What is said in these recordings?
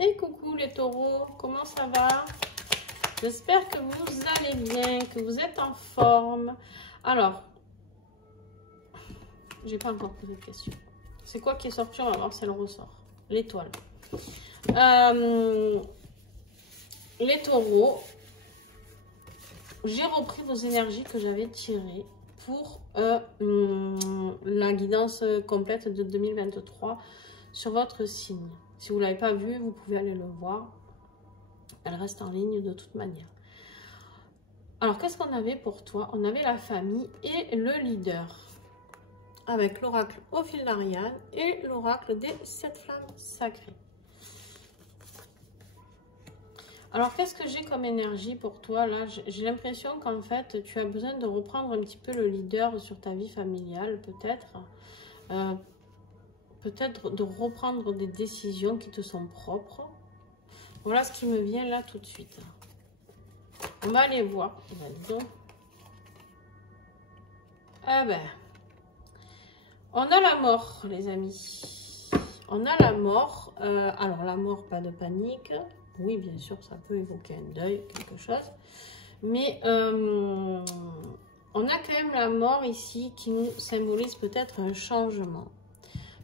Et coucou les taureaux, comment ça va? J'espère que vous allez bien, que vous êtes en forme. Alors, j'ai pas encore posé de questions. C'est quoi qui est sorti? On va voir si elle ressort. L'étoile. Les taureaux, j'ai repris vos énergies que j'avais tirées pour la guidance complète de 2023 sur votre signe. Si vous ne l'avez pas vu, vous pouvez aller le voir. Elle reste en ligne de toute manière. Alors, qu'est-ce qu'on avait pour toi? On avait la famille et le leader. Avec l'oracle au fil d'Ariane et l'oracle des 7 flammes sacrées. Alors, qu'est-ce que j'ai comme énergie pour toi là? J'ai l'impression qu'en fait, tu as besoin de reprendre un petit peu le leader sur ta vie familiale, peut-être. Peut-être de reprendre des décisions qui te sont propres. Voilà ce qui me vient là tout de suite. On va aller voir. Ah ben, on a la mort, les amis. On a la mort. Alors, la mort, pas de panique. Oui, bien sûr, ça peut évoquer un deuil, quelque chose. Mais on a quand même la mort ici qui nous symbolise peut-être un changement.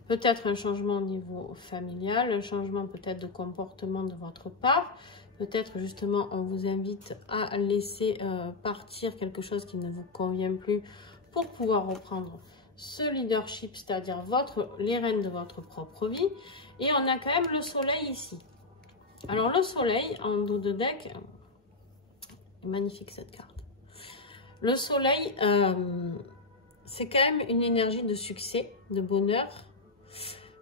Peut-être un changement au niveau familial, un changement peut-être de comportement de votre part. Peut-être justement on vous invite à laisser partir quelque chose qui ne vous convient plus pour pouvoir reprendre ce leadership, c'est-à-dire les rênes de votre propre vie. Et on a quand même le soleil ici. Alors le soleil en dos de deck, magnifique cette carte. Le soleil, c'est quand même une énergie de succès, de bonheur.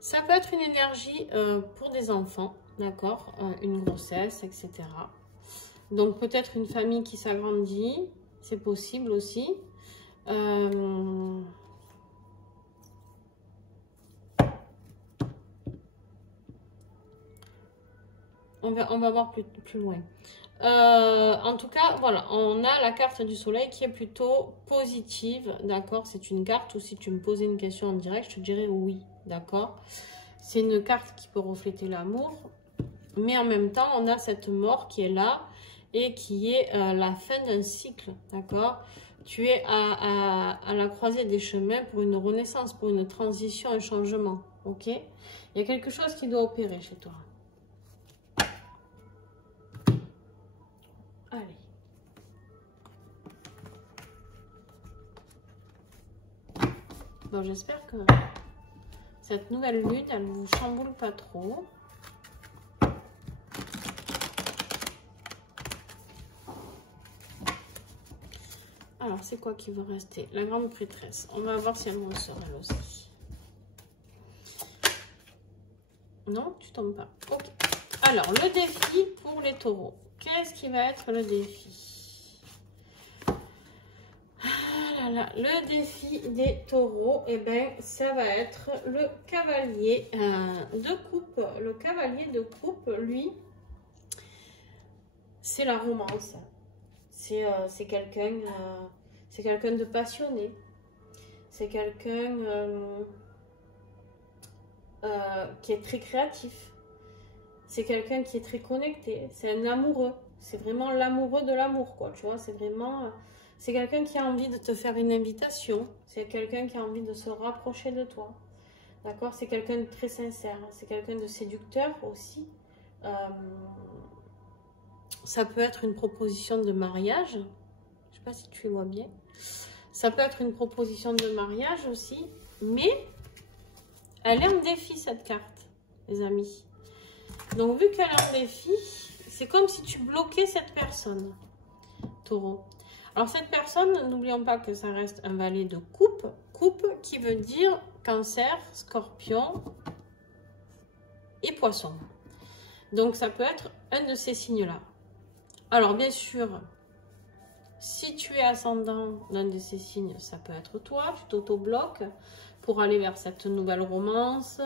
Ça peut être une énergie pour des enfants, d'accord, une grossesse, etc. Donc peut-être une famille qui s'agrandit, c'est possible aussi. On va voir plus loin. En tout cas, voilà, on a la carte du soleil qui est plutôt positive, d'accord? C'est une carte où si tu me posais une question en direct, je te dirais oui, d'accord? C'est une carte qui peut refléter l'amour, mais en même temps, on a cette mort qui est là et qui est la fin d'un cycle, d'accord? Tu es à la croisée des chemins pour une renaissance, pour une transition, un changement, ok? Il y a quelque chose qui doit opérer chez toi. Allez. Bon, j'espère que cette nouvelle lune, elle ne vous chamboule pas trop. Alors, c'est quoi qui va rester? La grande prêtresse. On va voir si elle m'en sort elle aussi. Non, tu tombes pas. Ok. Alors, le défi pour les taureaux. Qu'est-ce qui va être le défi? Ah là là, le défi des taureaux, eh ben, ça va être le cavalier de coupe. Le cavalier de coupe, lui, c'est la romance. C'est quelqu'un de passionné. C'est quelqu'un qui est très créatif. C'est quelqu'un qui est très connecté. C'est un amoureux. C'est vraiment l'amoureux de l'amour, quoi. Tu vois, c'est vraiment... c'est quelqu'un qui a envie de te faire une invitation. C'est quelqu'un qui a envie de se rapprocher de toi. D'accord? C'est quelqu'un de très sincère. C'est quelqu'un de séducteur aussi. Ça peut être une proposition de mariage. Je ne sais pas si tu vois bien. Ça peut être une proposition de mariage aussi. Mais elle est en défi, cette carte, les amis. Donc, vu qu'elle est en défi, c'est comme si tu bloquais cette personne, taureau. Alors, cette personne, n'oublions pas que ça reste un valet de coupe. Coupe qui veut dire cancer, scorpion et poisson. Donc, ça peut être un de ces signes-là. Alors, bien sûr, si tu es ascendant d'un de ces signes, ça peut être toi. Tu t'auto-bloques pour aller vers cette nouvelle romance,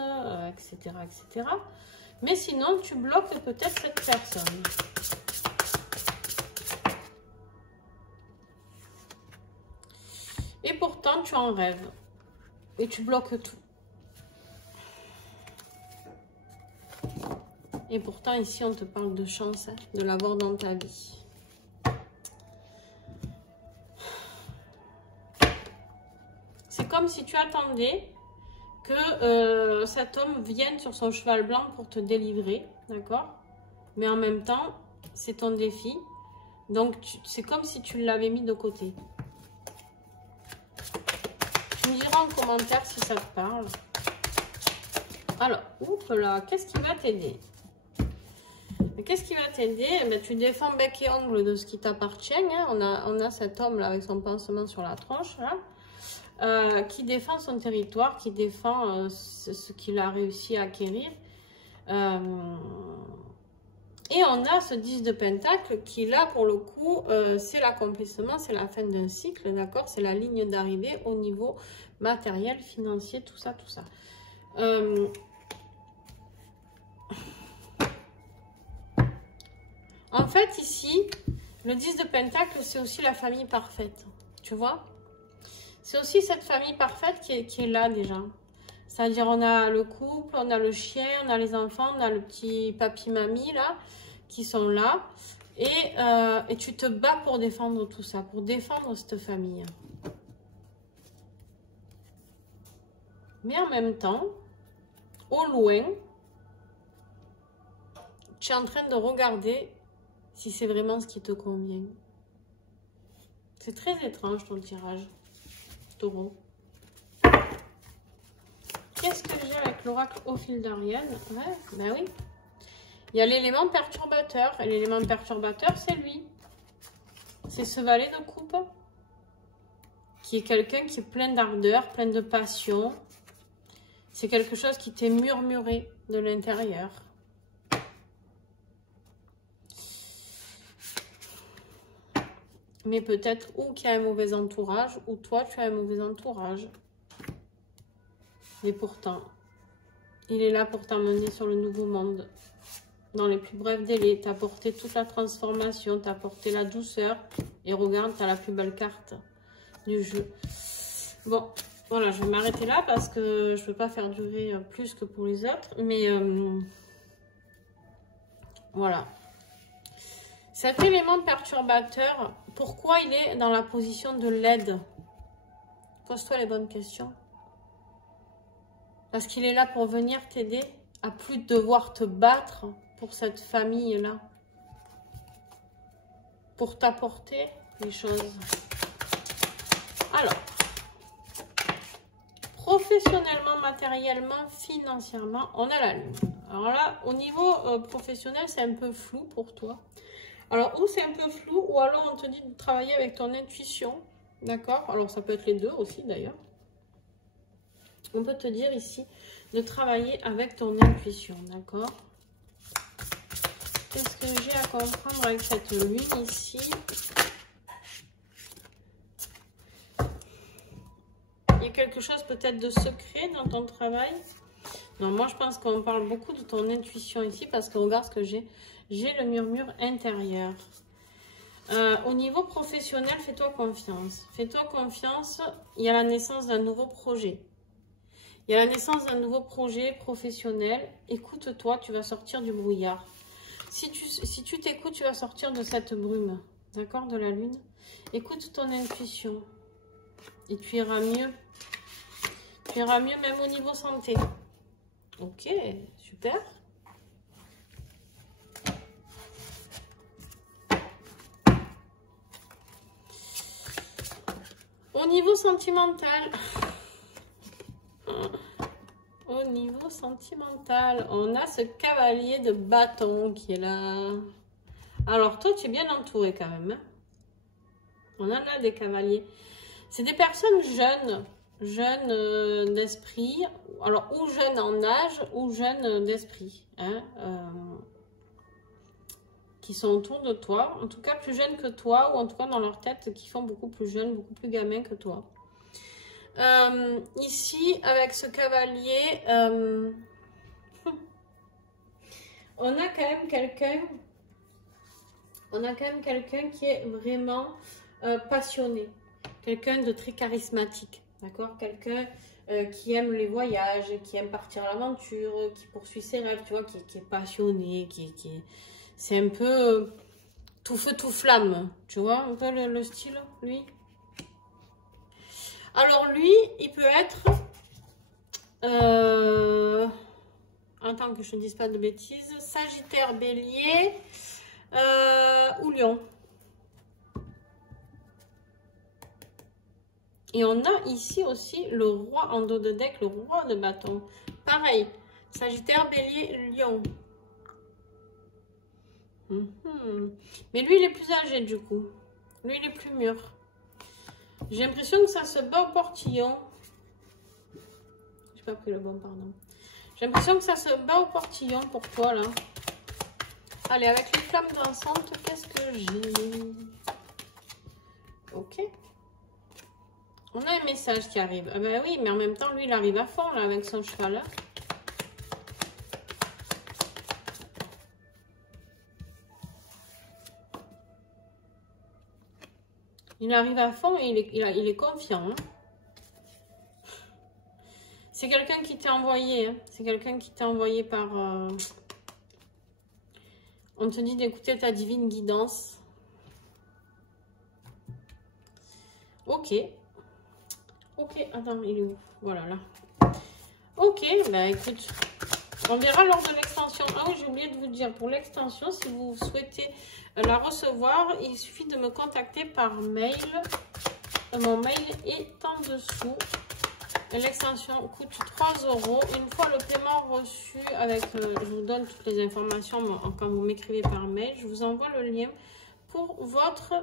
etc., etc. Mais sinon, tu bloques peut-être cette personne. Et pourtant, tu en rêves. Et tu bloques tout. Et pourtant, ici, on te parle de chance, hein, de l'avoir dans ta vie. C'est comme si tu attendais que cet homme vienne sur son cheval blanc pour te délivrer, d'accord? Mais en même temps, c'est ton défi. Donc, c'est comme si tu l'avais mis de côté. Tu me diras en commentaire si ça te parle. Alors, oups là, qu'est-ce qui va t'aider? Qu'est-ce qui va t'aider? Eh bien, tu défends bec et ongle de ce qui t'appartient. Hein. On a cet homme-là avec son pansement sur la tronche, là, qui défend son territoire, qui défend ce qu'il a réussi à acquérir. Et on a ce 10 de pentacle qui, là, pour le coup, c'est l'accomplissement, c'est la fin d'un cycle, d'accord? C'est la ligne d'arrivée au niveau matériel, financier, tout ça, tout ça. En fait, ici, le 10 de pentacle, c'est aussi la famille parfaite, tu vois? C'est aussi cette famille parfaite qui est là, déjà. C'est-à-dire, on a le couple, on a le chien, on a les enfants, on a le petit papy-mamie, là, qui sont là. Et tu te bats pour défendre tout ça, pour défendre cette famille. Mais en même temps, au loin, tu es en train de regarder si c'est vraiment ce qui te convient. C'est très étrange ton tirage, Taureau. Qu'est-ce que j'ai avec l'oracle au fil d'Ariane? Ouais, ben oui. Il y a l'élément perturbateur. Et l'élément perturbateur, c'est lui. C'est ce valet de coupe. Qui est quelqu'un qui est plein d'ardeur, plein de passion. C'est quelque chose qui t'est murmuré de l'intérieur. Mais peut-être ou qu'il y a un mauvais entourage, ou toi, tu as un mauvais entourage. Mais pourtant, il est là pour t'emmener sur le nouveau monde. Dans les plus brefs délais, t'apporter toute la transformation, t'apporter la douceur. Et regarde, tu as la plus belle carte du jeu. Bon, voilà, je vais m'arrêter là parce que je ne peux pas faire durer plus que pour les autres. Mais voilà. Cet élément perturbateur, pourquoi il est dans la position de l'aide? Pose-toi les bonnes questions. Parce qu'il est là pour venir t'aider à plus devoir te battre pour cette famille-là. Pour t'apporter les choses. Alors, professionnellement, matériellement, financièrement, on a la lune. Alors là, au niveau professionnel, c'est un peu flou pour toi. Alors, ou c'est un peu flou, ou alors on te dit de travailler avec ton intuition. D'accord? Alors, ça peut être les deux aussi, d'ailleurs. On peut te dire ici de travailler avec ton intuition. D'accord? Qu'est-ce que j'ai à comprendre avec cette lune ici? Il y a quelque chose peut-être de secret dans ton travail? Non, moi je pense qu'on parle beaucoup de ton intuition ici parce que regarde ce que j'ai. J'ai le murmure intérieur. Au niveau professionnel, fais-toi confiance. Fais-toi confiance, il y a la naissance d'un nouveau projet. Il y a la naissance d'un nouveau projet professionnel. Écoute-toi, tu vas sortir du brouillard. Si tu t'écoutes, tu vas sortir de cette brume. D'accord? De la lune. Écoute ton intuition. Et tu iras mieux. Tu iras mieux même au niveau santé. Ok, super. Au niveau sentimental, on a ce cavalier de bâton qui est là. Alors, toi, tu es bien entouré quand même. Hein? On en a des cavaliers. C'est des personnes jeunes d'esprit. Alors, ou jeunes en âge, ou jeunes d'esprit. Hein? Qui sont autour de toi, en tout cas plus jeunes que toi, ou en tout cas dans leur tête, qui font beaucoup plus jeunes, beaucoup plus gamins que toi. Ici, avec ce cavalier, on a quand même quelqu'un qui est vraiment passionné, quelqu'un de très charismatique, d'accord? Quelqu'un qui aime les voyages, qui aime partir à l'aventure, qui poursuit ses rêves, tu vois, qui est passionné, c'est un peu tout feu, tout flamme, tu vois, un peu le style, lui. Alors lui, il peut être, attends que je ne dise pas de bêtises, Sagittaire, Bélier ou Lion. Et on a ici aussi le roi en dos de deck, le roi de bâton. Pareil, Sagittaire, Bélier, Lion. Mais lui, il est plus âgé du coup. Lui, il est plus mûr. J'ai l'impression que ça se bat au portillon. J'ai pas pris le bon, pardon. J'ai l'impression que ça se bat au portillon pour toi, là. Allez, avec les flammes dansantes, qu'est-ce que j'ai? Ok. On a un message qui arrive. Ah ben oui, mais en même temps, lui, il arrive à fond, là, avec son cheval, là. Il arrive à fond et il est confiant. Hein. C'est quelqu'un qui t'a envoyé. Hein. C'est quelqu'un qui t'a envoyé par... On te dit d'écouter ta divine guidance. Ok. Ok, attends, il est où? Voilà, là. Ok, bah écoute, on verra lors de l'extension. Ah oui, j'ai oublié de vous dire, pour l'extension, si vous souhaitez la recevoir, il suffit de me contacter par mail. Mon mail est en dessous. L'extension coûte 3 €. Une fois le paiement reçu, avec, je vous donne toutes les informations quand vous m'écrivez par mail, je vous envoie le lien pour votre...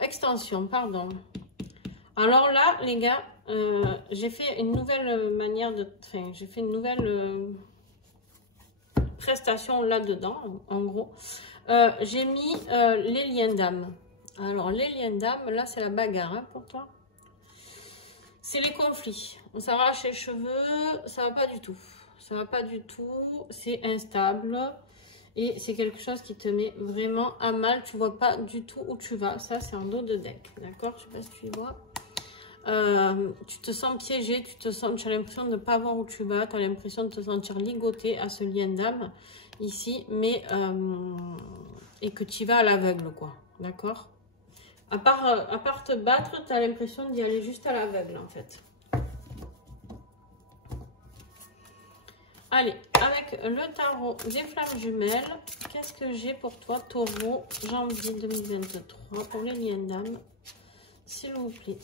extension, pardon. Alors là, les gars, j'ai fait une nouvelle manière de... Enfin, j'ai fait une nouvelle prestation là-dedans, en gros. J'ai mis les liens d'âme. Alors, les liens d'âme, là, c'est la bagarre hein, pour toi. C'est les conflits. On s'arrache les cheveux, ça va pas du tout. Ça va pas du tout. C'est instable. Et c'est quelque chose qui te met vraiment à mal. Tu vois pas du tout où tu vas. Ça, c'est en dos de deck. D'accord? Je sais pas si tu y vois. Tu te sens piégé. Tu as l'impression de ne pas voir où tu vas. Tu as l'impression de te sentir ligoté à ce lien d'âme ici. Mais, et que tu vas à l'aveugle, quoi. D'accord? À part te battre, tu as l'impression d'y aller juste à l'aveugle, en fait. Allez, avec le tarot des flammes jumelles, qu'est-ce que j'ai pour toi, taureau, janvier 2023, pour les liens d'âme, s'il vous plaît.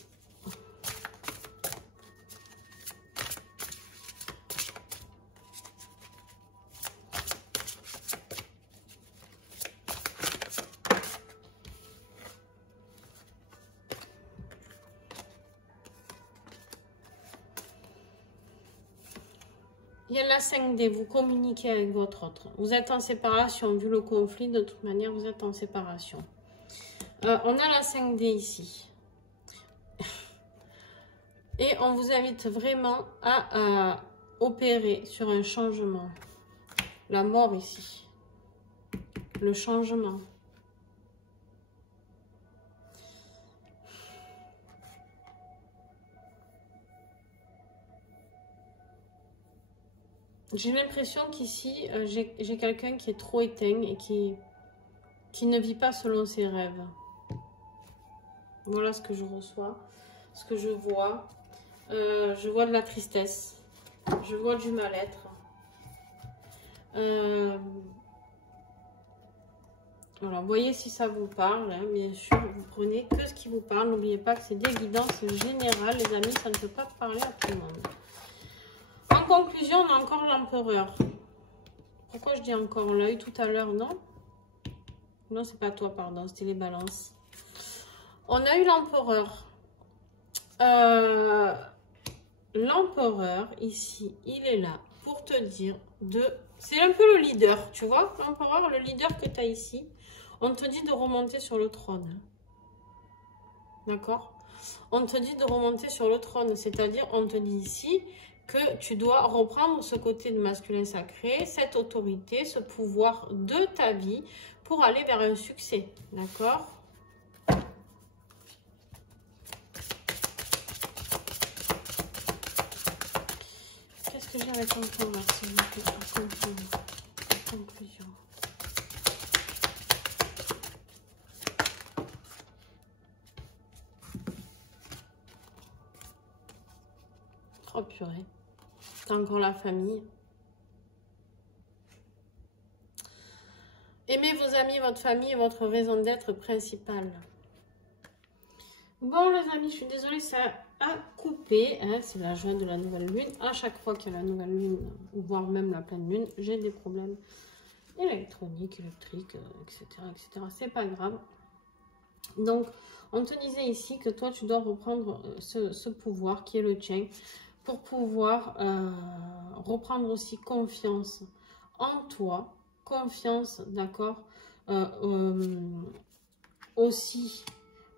Il y a la 5D, vous communiquez avec votre autre. Vous êtes en séparation, vu le conflit, de toute manière, vous êtes en séparation. On a la 5D ici. Et on vous invite vraiment à opérer sur un changement. La mort ici. Le changement. J'ai l'impression qu'ici, j'ai quelqu'un qui est trop éteint et qui ne vit pas selon ses rêves. Voilà ce que je reçois, ce que je vois. Je vois de la tristesse, je vois du mal-être. Voilà, voyez si ça vous parle, hein, bien sûr, vous prenez que ce qui vous parle. N'oubliez pas que c'est des guidances générales, les amis, ça ne peut pas parler à tout le monde. En conclusion, on a encore l'empereur. Pourquoi je dis encore? On l'a eu tout à l'heure, non? Non, c'est pas toi, pardon, c'était les balances. On a eu l'empereur. L'empereur, ici, il est là pour te dire de... C'est un peu le leader, tu vois? L'empereur, le leader que tu as ici, on te dit de remonter sur le trône. D'accord? On te dit de remonter sur le trône, c'est-à-dire, on te dit ici... que tu dois reprendre ce côté de masculin sacré, cette autorité, ce pouvoir de ta vie pour aller vers un succès, d'accord? partager avec enfant, s'il vous plaît, en conclusion. Oh purée, t'as encore la famille. Aimez vos amis, votre famille est votre raison d'être principale. Bon les amis, je suis désolée, ça a coupé. Hein, c'est la joie de la nouvelle lune. À chaque fois qu'il y a la nouvelle lune, voire même la pleine lune, j'ai des problèmes électroniques, électriques, etc. etc. C'est pas grave. Donc, on te disait ici que toi, tu dois reprendre ce pouvoir qui est le tien pour pouvoir reprendre aussi confiance en toi. Confiance, d'accord, aussi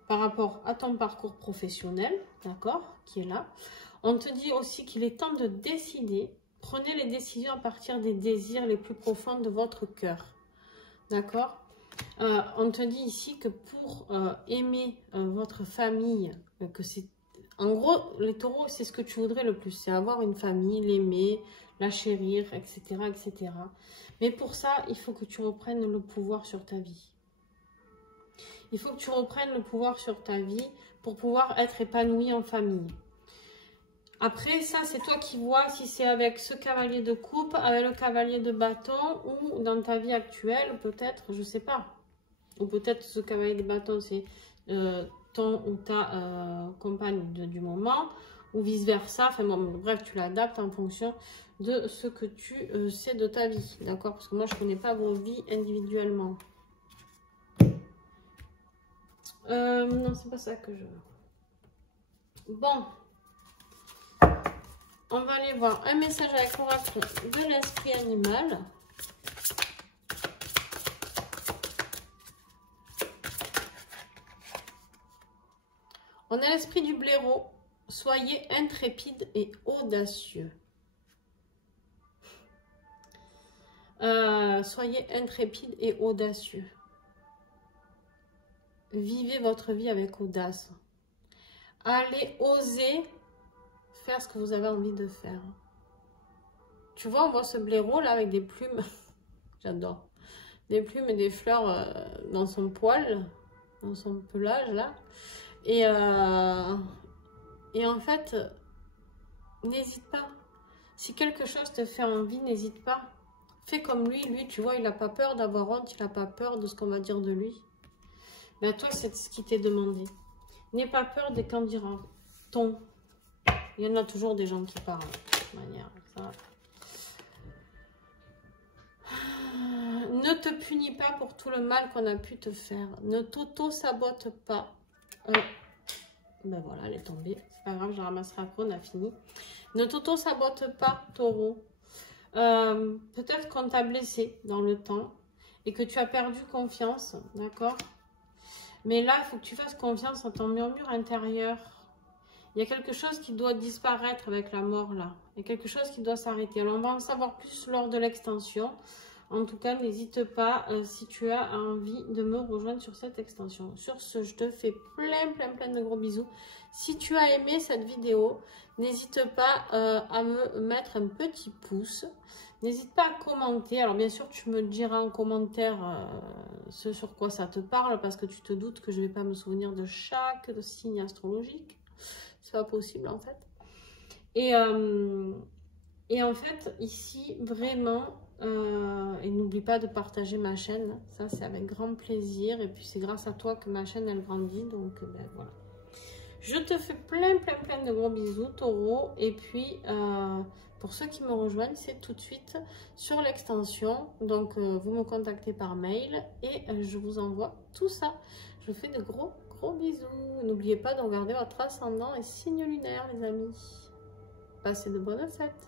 par rapport à ton parcours professionnel, d'accord, qui est là. On te dit aussi qu'il est temps de décider. Prenez les décisions à partir des désirs les plus profonds de votre cœur, d'accord. On te dit ici que pour aimer votre famille, que c'est en gros, les taureaux, c'est ce que tu voudrais le plus, c'est avoir une famille, l'aimer, la chérir, etc., etc. Mais pour ça, il faut que tu reprennes le pouvoir sur ta vie. Il faut que tu reprennes le pouvoir sur ta vie pour pouvoir être épanoui en famille. Après, ça, c'est toi qui vois si c'est avec ce cavalier de coupe, avec le cavalier de bâton ou dans ta vie actuelle, peut-être, je ne sais pas. Ou peut-être ce cavalier de bâton, c'est ton ou ta compagne du moment, ou vice-versa. Enfin bon, bref, tu l'adaptes en fonction de ce que tu sais de ta vie, d'accord? Parce que moi, je ne connais pas vos vies individuellement. Non, c'est pas ça que je veux. Bon. On va aller voir un message avec l'oracle de l'esprit animal. On a l'esprit du blaireau. Soyez intrépide et audacieux. Soyez intrépide et audacieux. Vivez votre vie avec audace. Allez oser faire ce que vous avez envie de faire. Tu vois, on voit ce blaireau là avec des plumes. J'adore. Des plumes et des fleurs dans son poil, dans son pelage là. Et en fait, n'hésite pas. Si quelque chose te fait envie, n'hésite pas. Fais comme lui. Lui, tu vois, il n'a pas peur d'avoir honte. Il n'a pas peur de ce qu'on va dire de lui. Mais à toi, c'est ce qui t'est demandé. N'aie pas peur des qu'en dira-t-on. Il y en a toujours des gens qui parlent de toute manière. Ça. Ne te punis pas pour tout le mal qu'on a pu te faire. Ne t'auto-sabote pas. Ben voilà, elle est tombée. C'est pas grave, je la ramasserai après, on a fini. Ne t'auto-sabote pas, taureau. Peut-être qu'on t'a blessé dans le temps et que tu as perdu confiance, d'accord? Mais là, il faut que tu fasses confiance à ton murmure intérieur. Il y a quelque chose qui doit disparaître avec la mort, là. Il y a quelque chose qui doit s'arrêter. Alors, on va en savoir plus lors de l'extension. En tout cas, n'hésite pas si tu as envie de me rejoindre sur cette extension. Sur ce, je te fais plein de gros bisous. Si tu as aimé cette vidéo, n'hésite pas à me mettre un petit pouce. N'hésite pas à commenter. Alors, bien sûr, tu me diras en commentaire ce sur quoi ça te parle, parce que tu te doutes que je ne vais pas me souvenir de chaque signe astrologique. C'est pas possible, en fait. Et en fait, ici, vraiment... et n'oublie pas de partager ma chaîne, ça c'est avec grand plaisir, et puis c'est grâce à toi que ma chaîne elle grandit, donc ben voilà. Je te fais plein de gros bisous, taureau, et puis pour ceux qui me rejoignent, c'est tout de suite sur l'extension, donc vous me contactez par mail et je vous envoie tout ça. Je vous fais de gros bisous. N'oubliez pas de regarder votre ascendant et signe lunaire, les amis. Passez de bonnes fêtes.